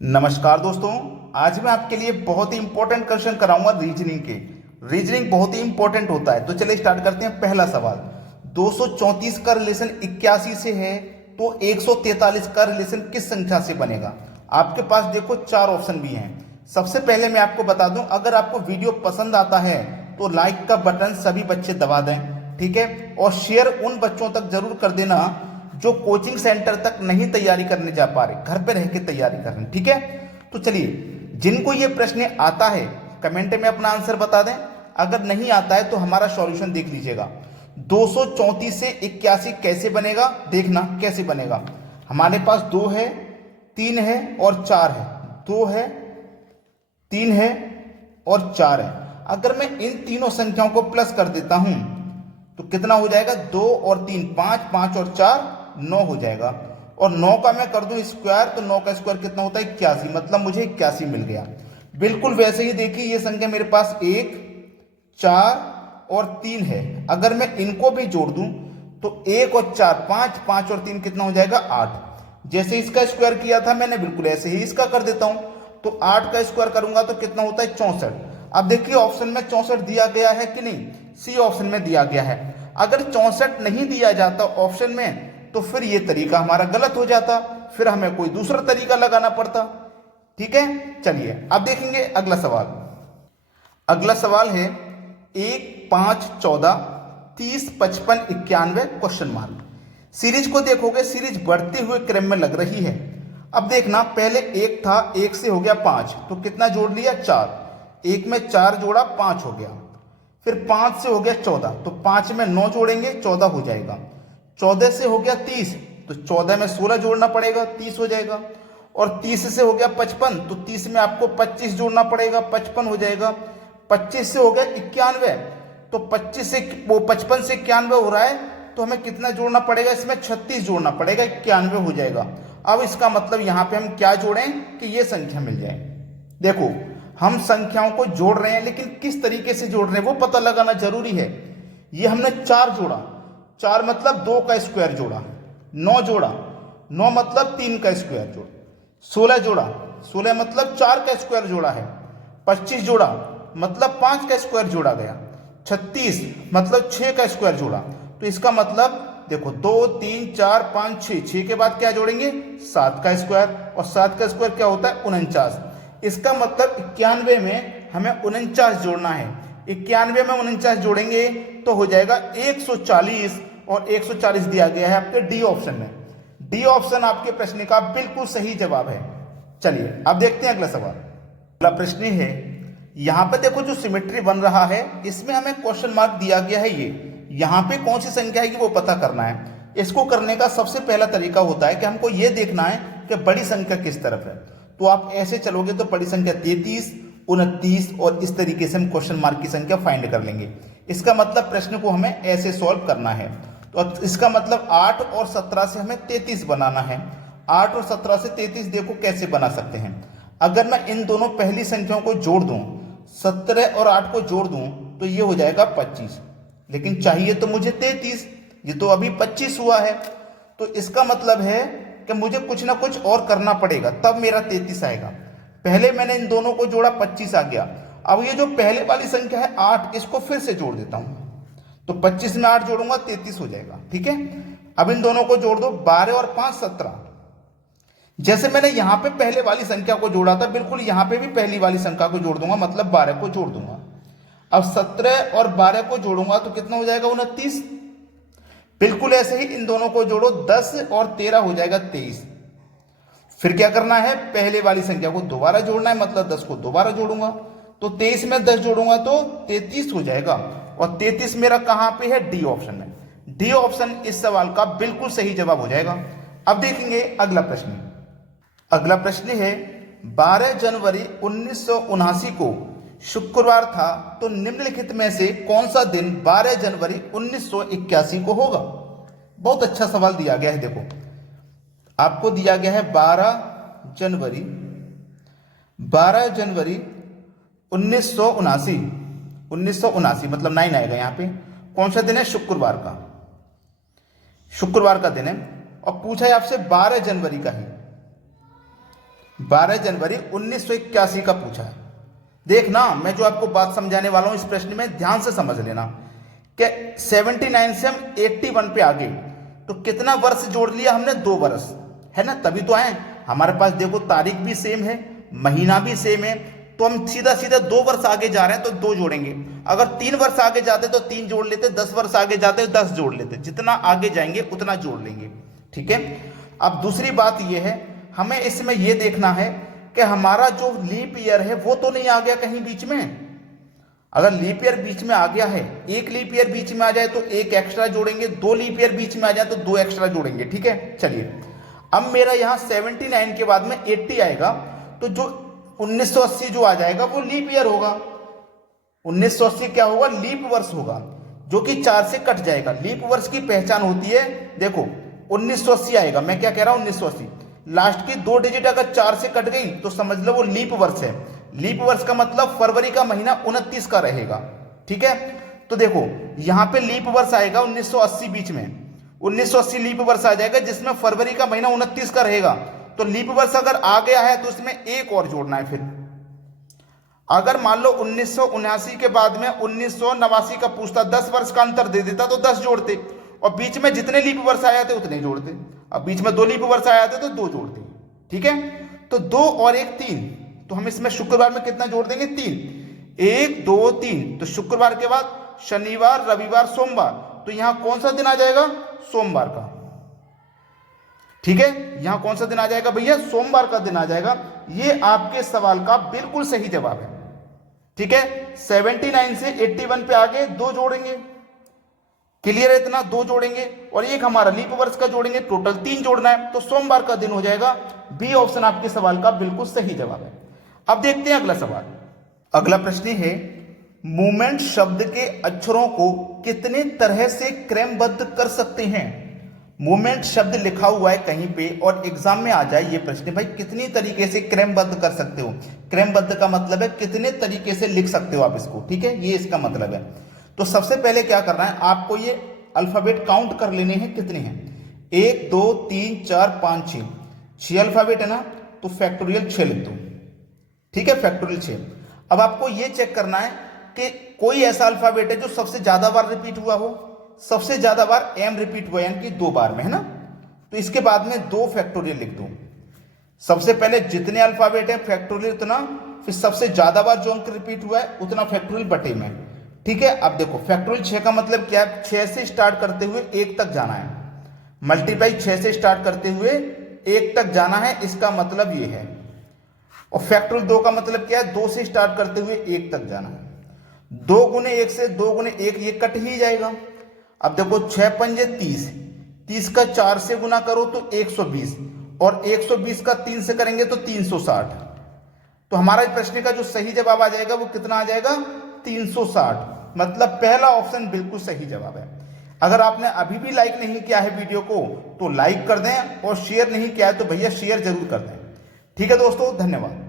नमस्कार दोस्तों, आज मैं आपके लिए बहुत ही इंपॉर्टेंट क्वेश्चन कराऊंगा रीजनिंग के। रीजनिंग बहुत ही इंपॉर्टेंट होता है, तो चलिए स्टार्ट करते हैं। पहला सवाल, 234 का रिलेशन 81 से है तो 143 का रिलेशन किस संख्या से बनेगा। आपके पास देखो चार ऑप्शन भी हैं। सबसे पहले मैं आपको बता दूं, अगर आपको वीडियो पसंद आता है तो लाइक का बटन सभी बच्चे दबा दें, ठीक है। और शेयर उन बच्चों तक जरूर कर देना जो कोचिंग सेंटर तक नहीं तैयारी करने जा पा रहे, घर पे रह के तैयारी कर रहे हैं, ठीक है। तो चलिए, जिनको ये प्रश्न आता है कमेंट में अपना आंसर बता दें। अगर नहीं आता है तो हमारा सॉल्यूशन देख लीजिएगा। 234 से 81 कैसे बनेगा, देखना कैसे बनेगा। हमारे पास 2 है, 3 है और 4 है। 2 है, 3 है और 4 है। अगर मैं इन तीनों संख्याओं को प्लस कर देता हूं तो कितना हो जाएगा, 2 और 3 5, 5 और 4 9 हो जाएगा। और 9 का मैं कर दूं स्क्वायर तो 9 का स्क्वायर कितना होता है, 81। मतलब मुझे 81 मिल गया। बिल्कुल वैसे ही देखिए, ये संख्या मेरे पास 1, 4 और 3 है। अगर मैं इनको भी जोड़ दूं तो 1 और 4 5, 5 और 3 कितना हो जाएगा, 8। जैसे इसका स्क्वायर किया था मैंने, बिल्कुल ऐसे ही इसका कर देता हूं। तो 8 का स्क्वायर करूंगा तो कितना होता है, 64। अब देखिए ऑप्शन में 64 दिया गया है कि नहीं, सी ऑप्शन में दिया गया है। अगर 64 नहीं दिया जाता ऑप्शन में तो फिर ये तरीका हमारा गलत हो जाता, फिर हमें कोई दूसरा तरीका लगाना पड़ता, ठीक है। चलिए अब देखेंगे अगला सवाल। अगला सवाल है 1, 5, 14, 30, 55, 91 क्वेश्चन मार्क। सीरीज को देखोगे, सीरीज बढ़ते हुए क्रम में लग रही है। अब देखना, पहले 1 था, 1 से हो गया 5 तो कितना जोड़ लिया, 4। 1 में 4 जोड़ा 5 हो गया। फिर 5 से हो गया 14 तो 5 में 9 जोड़ेंगे 14 हो जाएगा। 14 से हो गया 30 तो 14 में 16 जोड़ना पड़ेगा, 30 हो जाएगा। और 30 से हो गया 55 तो 30 में आपको 25 जोड़ना पड़ेगा, 55 हो जाएगा। 25 से हो गया 91 तो 25 से वो 55 से 91 हो रहा है तो हमें कितना जोड़ना पड़ेगा, इसमें 36 जोड़ना पड़ेगा, 91 हो जाएगा। अब इसका मतलब यहाँ पे हम क्या जोड़ें कि ये संख्या मिल जाए। देखो हम संख्याओं को जोड़ रहे हैं लेकिन किस तरीके से जोड़ रहे हैं वो पता लगाना जरूरी है। ये हमने 4 जोड़ा, 4 मतलब 2 का स्क्वायर जोड़ा, 9 जोड़ा, 9 मतलब 3 का स्क्वायर जोड़ा, 16 जोड़ा, 16 मतलब 4 का स्क्वायर जोड़ा है, 25 जोड़ा मतलब 5 का स्क्वायर जोड़ा गया, 36 मतलब 6 का स्क्वायर जोड़ा। तो इसका मतलब देखो 2, 3, 4, 5, 6, 6 के बाद क्या जोड़ेंगे, 7 का स्क्वायर। और 7 का स्क्वायर क्या होता है, 49। इसका मतलब 91 में हमें 49 जोड़ना है। 91 में 49 जोड़ेंगे तो हो जाएगा 140। और 140 दिया गया है आपके डी ऑप्शन में। डी ऑप्शन आपके प्रश्न का बिल्कुल सही जवाब है। चलिए अब देखते हैं अगला सवाल। अगला प्रश्न है, यहां पे देखो जो सिमेट्री बन रहा है इसमें हमें क्वेश्चन मार्क दिया गया है। ये यहां पे कौन सी संख्या है कि वो पता करना है। इसको करने का सबसे पहला तरीका होता है कि हमको ये देखना है कि बड़ी संख्या किस तरफ है। तो आप ऐसे चलोगे तो बड़ी संख्या 33, 29 और इस तरीके से हम क्वेश्चन मार्क की संख्या फाइंड कर लेंगे। इसका मतलब प्रश्न को हमें ऐसे सॉल्व करना है। तो इसका मतलब 8 और 17 से हमें 33 बनाना है। 8 और 17 से 33 देखो कैसे बना सकते हैं। अगर मैं इन दोनों पहली संख्याओं को जोड़ दूं, 17 और 8 को जोड़ दूं तो ये हो जाएगा 25। लेकिन चाहिए तो मुझे 33, ये तो अभी 25 हुआ है। तो इसका मतलब है कि मुझे कुछ ना कुछ और करना पड़ेगा तब मेरा 33 आएगा। पहले मैंने इन दोनों को जोड़ा, 25 आ गया। अब ये जो पहले वाली संख्या है 8, इसको फिर से जोड़ देता हूं तो 25 में 8 जोड़ूंगा 33 हो जाएगा, ठीक है। अब इन दोनों को जोड़ दो, 12 और 5 17। जैसे मैंने यहां पे पहले वाली संख्या को जोड़ा था, बिल्कुल यहां पे भी पहली वाली संख्या को जोड़ दूंगा, मतलब 12 को जोड़ दूंगा। अब 17 और 12 को जोड़ूंगा तो कितना हो जाएगा, 29। बिल्कुल ऐसे ही इन दोनों को जोड़ो, 10 और 13 हो जाएगा 23। फिर क्या करना है, पहले वाली संख्या को दोबारा जोड़ना है, मतलब 10 को दोबारा जोड़ूंगा तो 23 में 10 जोड़ूंगा तो 33 हो जाएगा। और 33 मेरा कहां पे है, डी ऑप्शन में। डी ऑप्शन इस सवाल का बिल्कुल सही जवाब हो जाएगा। अब देखेंगे अगला प्रश्न। अगला प्रश्न है, 12 जनवरी 1979 को शुक्रवार था तो निम्नलिखित में से कौन सा दिन 12 जनवरी 1981 को होगा। बहुत अच्छा सवाल दिया गया है। देखो आपको दिया गया है 12 जनवरी 1979 मतलब 9 आएगा यहाँ पे। कौन सा दिन है, शुक्रवार का, शुक्रवार का दिन है। और पूछा है आपसे 12 जनवरी का ही। 12 जनवरी 1981 का पूछा है। देखना, मैं जो आपको बात समझाने वाला हूं इस प्रश्न में ध्यान से समझ लेना कि 79 से हम 81 पे आ गए तो कितना वर्ष जोड़ लिया हमने? 2 वर्ष, है ना, तभी तो आए। हमारे पास देखो तारीख भी सेम है, महीना भी सेम है, तो हम सीधा सीधा 2 वर्ष आगे जा रहे हैं तो 2 जोड़ेंगे। अगर 3 वर्ष आगे जाते तो 3 जोड़ लेते, 10 वर्ष आगे जाते तो 10 जोड़ लेते, जितना आगे जाएंगे उतना जोड़ लेंगे। ठीक है। अब दूसरी बात यह है, हमें इसमें यह देखना है कि हमारा जो लीप ईयर है वो तो नहीं आ गया कहीं बीच में। अगर लीप ईयर बीच में आ गया है, एक लीप ईयर बीच में आ जाए तो एक एक्स्ट्रा जोड़ेंगे, 2 लीप ईयर बीच में आ जाए तो 2 एक्स्ट्रा जोड़ेंगे। ठीक है, चलिए अब मेरा यहां 79 के बाद में 80 आएगा तो जो 1980 जो आ जाएगा वो लीप ईयर होगा। 1980 क्या होगा? लीप वर्ष होगा, जो कि 4 से कट जाएगा। लीप वर्ष की पहचान होती है, देखो 1980 आएगा, मैं क्या कह रहा हूं 1980, लास्ट की 2 डिजिट अगर 4 से कट गई तो समझ लो वो लीप वर्ष है। लीप वर्ष का मतलब फरवरी का महीना 29 का रहेगा। ठीक है, तो देखो यहां पे लीप वर्ष आएगा 1980, बीच में 1980 लीप वर्ष आ जाएगा जिसमें फरवरी का महीना 29 का रहेगा। तो लीप वर्ष अगर आ गया है तो इसमें एक और जोड़ना है। फिर अगर मान लो 1979 के बाद में 1989 का पूछता, 10 वर्ष का अंतर दे देता तो 10 जोड़ते, और बीच में जितने लीप वर्ष आए थे उतने जोड़ते। अब बीच में 2 लीप वर्ष आए थे तो 2 जोड़ते। ठीक है, तो 2 और 1 3, तो हम इसमें शुक्रवार में कितना जोड़ देंगे? 3, 1 2 3। तो शुक्रवार के बाद शनिवार, रविवार, सोमवार, तो यहां कौन सा दिन आ जाएगा? सोमवार का। ठीक है, यहां कौन सा दिन आ जाएगा भैया? सोमवार का दिन आ जाएगा। ये आपके सवाल का बिल्कुल सही जवाब है। ठीक है, 79 से 81 पे आगे 2 जोड़ेंगे, क्लियर है इतना? 2 जोड़ेंगे और एक हमारा लीप वर्ष का जोड़ेंगे, टोटल 3 जोड़ना है, तो सोमवार का दिन हो जाएगा। बी ऑप्शन आपके सवाल का बिल्कुल सही जवाब है। अब देखते हैं अगला सवाल। अगला प्रश्न है, मूवमेंट शब्द के अक्षरों को कितने तरह से क्रमबद्ध कर सकते हैं? मूवमेंट शब्द लिखा हुआ है कहीं पे और एग्जाम में आ जाए ये प्रश्न, भाई कितनी तरीके से क्रमबद्ध कर सकते हो? क्रमबद्ध का मतलब है कितने तरीके से लिख सकते हो आप इसको। ठीक है, ये इसका मतलब है। तो सबसे पहले क्या करना है, आपको ये अल्फाबेट काउंट कर लेने हैं, कितने हैं? 1 2 3 4 5 6, 6 अल्फाबेट है ना, तो फैक्टोरियल 6 लिख दो। ठीक है, फैक्टोरियल 6। अब आपको ये चेक करना है कि कोई ऐसा अल्फाबेट है जो सबसे ज्यादा बार रिपीट हुआ हो। सबसे ज्यादा बार एम रिपीट हुआ, यानी कि 2 बार में, है ना, तो इसके बाद में 2 फैक्टोरियल लिख दो। सबसे पहले जितने अल्फाबेट है फैक्टोरियल उतना, फिर सबसे ज्यादा बार जो अंक रिपीट हुआ है उतना फैक्टोरियल बटे में। ठीक है, अब देखो फैक्टोरियल 6 का मतलब क्या है? 6 से स्टार्ट करते हुए 1 तक जाना है। मल्टीप्लाई 6 से स्टार्ट करते हुए 1 तक जाना है, इसका मतलब ये है। और फैक्टोरियल 2 का मतलब क्या है? 2 से स्टार्ट करते हुए 1 तक जाना है। 2 गुने 1 से 2 गुने 1, ये कट ही जाएगा। अब देखो 6 पंजे 30, 30 का 4 से गुना करो तो 120, और 120 का 3 से करेंगे तो 360। तो हमारा प्रश्न का जो सही जवाब आ जाएगा वो कितना आ जाएगा? 360। मतलब पहला ऑप्शन बिल्कुल सही जवाब है। अगर आपने अभी भी लाइक नहीं किया है वीडियो को तो लाइक कर दें, और शेयर नहीं किया है तो भैया शेयर जरूर कर दें। ठीक है दोस्तों, धन्यवाद।